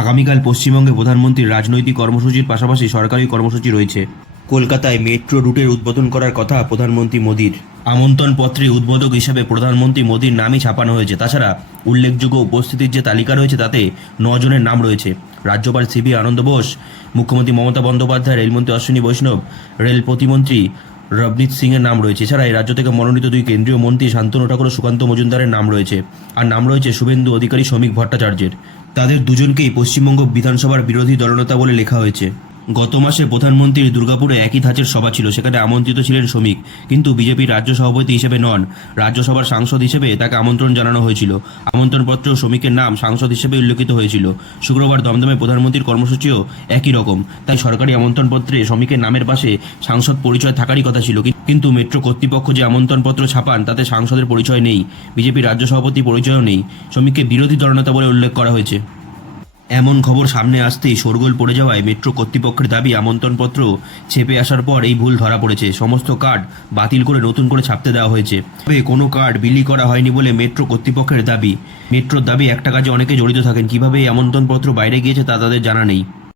আগামীকাল পশ্চিমবঙ্গে প্রধানমন্ত্রীর রাজনৈতিক কর্মসূচির পাশাপাশি সরকারি কর্মসূচি রয়েছে। কলকাতায় মেট্রো রুটের উদ্বোধন করার কথা প্রধানমন্ত্রী মোদীর। আমন্ত্রণ পত্রে উদ্বোধক হিসাবে প্রধানমন্ত্রী মোদীর নামই ছাপানো হয়েছে। তাছাড়া উল্লেখযোগ্য উপস্থিতির যে তালিকা রয়েছে, তাতে জনের নাম রয়েছে। রাজ্যপাল সিবি আনন্দ বোস, মুখ্যমন্ত্রী মমতা বন্দ্যোপাধ্যায়, রেলমন্ত্রী অশ্বিনী বৈষ্ণব, রেল প্রতিমন্ত্রী রবনীত সিং এর নাম রয়েছে। এছাড়া এই রাজ্য থেকে মনোনীত দুই কেন্দ্রীয় মন্ত্রী শান্তনু ঠাকুর ও সুকান্ত মজুমদারের নাম রয়েছে। আর নাম রয়েছে শুভেন্দু অধিকারী শ্রমিক ভট্টাচার্যের। তাদের দুজনকেই পশ্চিমবঙ্গ বিধানসভার বিরোধী দলনেতা বলে লেখা হয়েছে। গত মাসে প্রধানমন্ত্রীর দুর্গাপুরে একই ধাঁচের সভা ছিল, সেখানে আমন্ত্রিত ছিলেন শ্রমিক। কিন্তু বিজেপির রাজ্য সভাপতি হিসেবে নন। রাজ্যসভার সাংসদ হিসেবে তাকে আমন্ত্রণ জানানো হয়েছিল। আমন্ত্রণপত্র শ্রমিকের নাম সাংসদ হিসেবে উল্লেখিত হয়েছিল। শুক্রবার দমদমে প্রধানমন্ত্রীর কর্মসূচিও একই রকম। তাই সরকারি আমন্ত্রণপত্রে শ্রমিকের নামের পাশে সাংসদ পরিচয় থাকারই কথা ছিল। কিন্তু মেট্রো কর্তৃপক্ষ যে আমন্ত্রণপত্র ছাপান, তাতে সাংসদের পরিচয় নেই। বিজেপির রাজ্য সভাপতি পরিচয়ও নেই। শ্রমিককে বিরোধী দলনেতা বলে উল্লেখ করা হয়েছে। এমন খবর সামনে আসতেই শোরগোল পড়ে যাওয়ায় মেট্রো কর্তৃপক্ষের দাবি, আমন্ত্রণপত্র ছেপে আসার পর এই ভুল ধরা পড়েছে। সমস্ত কার্ড বাতিল করে নতুন করে ছাপতে দেওয়া হয়েছে। তবে কোনো কার্ড বিলি করা হয়নি বলে মেট্রো কর্তৃপক্ষের দাবি। মেট্রোর দাবি, একটা কাজে অনেকে জড়িত থাকেন। কীভাবে এই আমন্ত্রণপত্র বাইরে গিয়েছে তা তাদের জানা নেই।